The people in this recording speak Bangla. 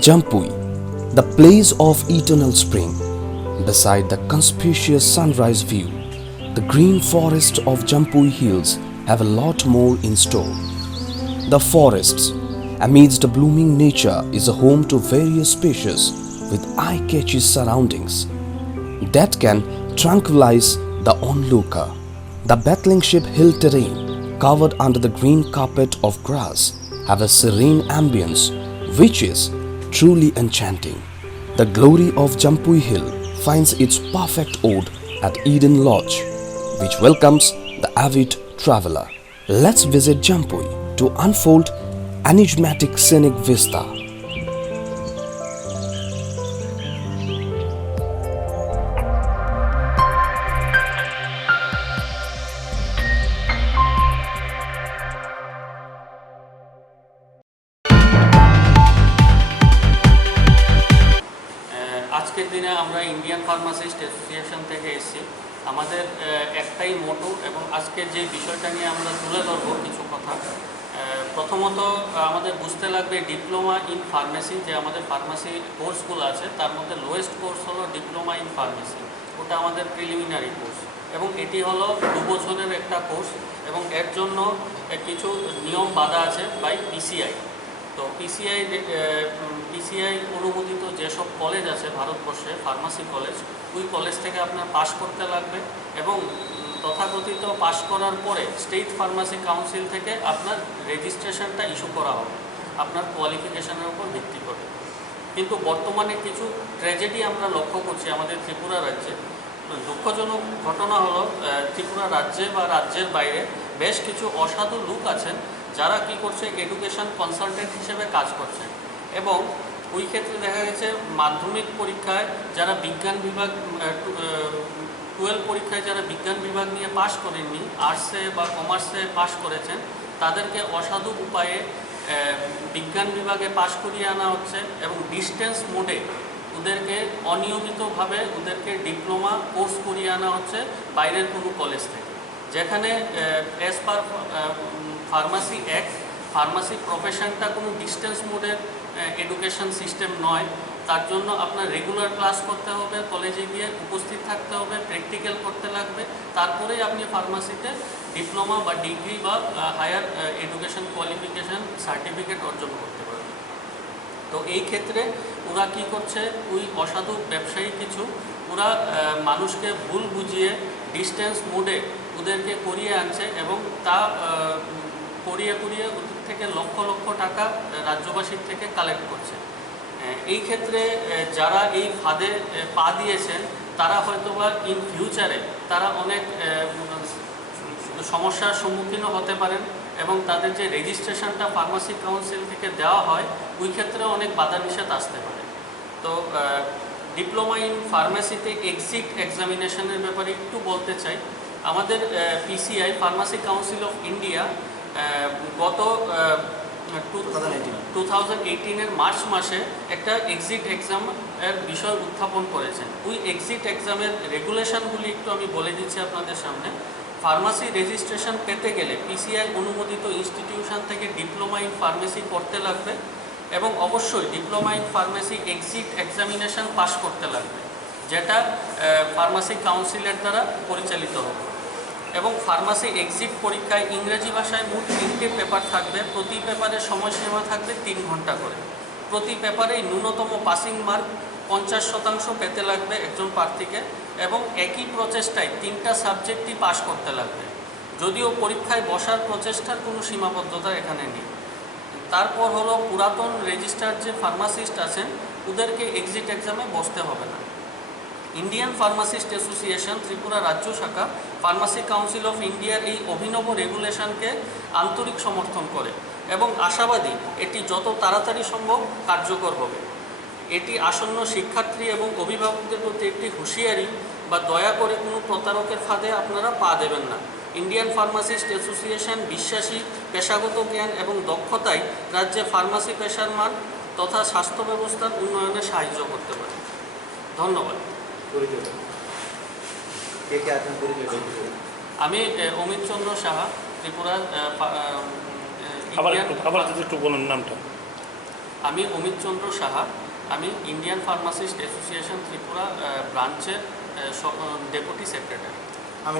Jampui, the place of eternal spring. Beside the conspicuous sunrise view, the green forest of Jampui Hills have a lot more in store. The forests, amidst the blooming nature, is a home to various species with eye-catchy surroundings that can tranquilize the onlooker. The Battling-ship hill terrain, covered under the green carpet of grass, have a serene ambience which is truly enchanting. The glory of Jampui Hill finds its perfect ode at Eden Lodge, which welcomes the avid traveler. Let's visit Jampui to unfold enigmatic scenic vista. আজকের দিনে আমরা ইন্ডিয়ান ফার্মাসিস্ট অ্যাসোসিয়েশন থেকে এসেছি। আমাদের একটাই মোটো এবং আজকের যে বিষয়টা নিয়ে আমরা তুলে ধরবো কিছু কথা। প্রথমত আমাদের বুঝতে লাগবে ডিপ্লোমা ইন ফার্মেসি, যে আমাদের ফার্মাসি কোর্সগুলো আছে তার মধ্যে লোয়েস্ট কোর্স হলো ডিপ্লোমা ইন ফার্মেসি। ওটা আমাদের প্রিলিমিনারি কোর্স এবং এটি হলো 2 বছরের একটা কোর্স এবং এর জন্য কিছু নিয়ম বাধা আছে বাই পিসিআই। তো পিসিআই অনুমোদিত যেসব কলেজ আছে ভারতবর্ষে ফার্মাসি কলেজ, ওই কলেজ থেকে আপনার পাস করতে লাগবে এবং তথাকথিত পাস করার পরে স্টেট ফার্মাসি কাউন্সিল থেকে আপনার রেজিস্ট্রেশনটা ইস্যু করা হবে আপনার কোয়ালিফিকেশনের উপর ভিত্তি করে। কিন্তু বর্তমানে কিছু ট্র্যাজেডি আমরা লক্ষ্য করছি আমাদের ত্রিপুরা রাজ্যে। দুঃখজনক ঘটনা হলো ত্রিপুরা রাজ্যে বা রাজ্যের বাইরে বেশ কিছু অসাধু লোক আছেন যারা কি করছে এডুকেশন কনসালটেন্ট হিসেবে কাজ করছে এবং ওই ক্ষেত্রে দেখা গেছে মাধ্যমিক পরীক্ষায় যারা বিজ্ঞান বিভাগ 12 পরীক্ষায় যারা বিজ্ঞান বিভাগ নিয়ে পাশ করেননি, আর্টসে বা কমার্সে পাশ করেছেন, তাদেরকে অসাধু উপায়ে বিজ্ঞান বিভাগে পাশ করিয়ে আনা হচ্ছে এবং ডিস্টেন্স মোডে ওদেরকে অনিয়মিতভাবে ওদেরকে ডিপ্লোমা কোর্স করিয়ে আনা হচ্ছে বাইরের কোনো কলেজ থেকে, যেখানে as per pharmacy act pharmacy প্রফেশনটা কোনো ডিস্টেন্স মোডের এডুকেশন সিস্টেম নয়। তার জন্য আপনার রেগুলার ক্লাস করতে হবে, কলেজে গিয়ে উপস্থিত থাকতে হবে, প্র্যাকটিক্যাল করতে লাগবে, তারপরেই আপনি ফার্মাসিতে ডিপ্লোমা বা ডিগ্রি বা হায়ার এডুকেশন কোয়ালিফিকেশান সার্টিফিকেট অর্জন করতে পারবে। তো এই ক্ষেত্রে ওরা কি করছে, ওই অসাধু ব্যবসায়ী কিছু ওরা মানুষকে ভুল বুঝিয়ে ডিস্টেন্স মোডে ওদেরকে করিয়ে আনছে এবং তা করিয়ে ওদের থেকে লক্ষ লক্ষ টাকা রাজ্যবাসীর থেকে কালেক্ট করছে। এই ক্ষেত্রে যারা এই ফাঁদে পা দিয়েছেন তারা হয়তোবা ইন ফিউচারে তারা অনেক সমস্যার সম্মুখীনও হতে পারেন এবং তাদের যে রেজিস্ট্রেশনটা ফার্মাসি কাউন্সিল থেকে দেওয়া হয় ওই ক্ষেত্রে অনেক বাধা নিষেধ আসতে পারে। তো ডিপ্লোমা ইন ফার্মেসিতে এক্সিট এক্সামিনেশনের ব্যাপারে একটু বলতে চাই। আমাদের PCI pharmacy council of India গত 2018-এর মার্চ মাসে একটা এক্সিট এক্সামের বিষয় উত্থাপন করেছেন। ওই এক্সিট এক্সামের রেগুলেশনগুলি একটু আমি বলে দিচ্ছি আপনাদের সামনে। ফার্মাসি রেজিস্ট্রেশন পেতে গেলে পিসিআই অনুমোদিত ইনস্টিটিউশন থেকে ডিপ্লোমা ইন ফার্মেসি করতে লাগবে এবং অবশ্যই diploma in pharmacy exit examination pass করতে লাগবে, যেটা ফার্মাসি কাউন্সিলের দ্বারা পরিচালিত হবে। এবং ফার্মাসি এক্সিট পরীক্ষায় ইংরেজি ভাষায় মোট 3টে পেপার থাকবে, প্রতি পেপারের সময়সীমা থাকবে 3 ঘন্টা করে। প্রতি পেপারেই ন্যূনতম পাসিং মার্ক 50% পেতে লাগবে একজন প্রার্থীকে এবং একই প্রচেষ্টায় 3টা সাবজেক্টই পাস করতে লাগবে, যদিও পরীক্ষায় বসার প্রচেষ্টার কোনো সীমাবদ্ধতা এখানে নেই। তারপর হলো পুরাতন রেজিস্টার্ড যে ফার্মাসিস্ট আছেন ওদেরকে এক্সিট এক্সামে বসতে হবে না। ইন্ডিয়ান ফার্মাসিস্ট অ্যাসোসিয়েশন ত্রিপুরা রাজ্য শাখা ফার্মাসি কাউন্সিল অফ ইন্ডিয়ার এই অভিনব রেগুলেশনকে আন্তরিক সমর্থন করে এবং আশাবাদী এটি যত তাড়াতাড়ি সম্ভব কার্যকর হবে। এটি আসন্ন শিক্ষার্থী এবং অভিভাবকদের প্রতি একটি হুঁশিয়ারি বা দয়া করে কোনো প্রতারকের ফাঁদে আপনারা পা দেবেন না। ইন্ডিয়ান ফার্মাসিস্ট অ্যাসোসিয়েশন বিশ্বাসী পেশাগত জ্ঞান এবং দক্ষতায় রাজ্যে ফার্মাসি পেশার মান তথা স্বাস্থ্য ব্যবস্থার উন্নয়নে সাহায্য করতে পারে। ধন্যবাদ। আমি অমিত চন্দ্র সাহা, ত্রিপুরা। আবার একটু বলুন নামটা। আমি অমিত চন্দ্র সাহা, আমি ইন্ডিয়ান ফার্মাসিস্ট অ্যাসোসিয়েশন ত্রিপুরা ব্রাঞ্চের ডেপুটি সেক্রেটারি। আমি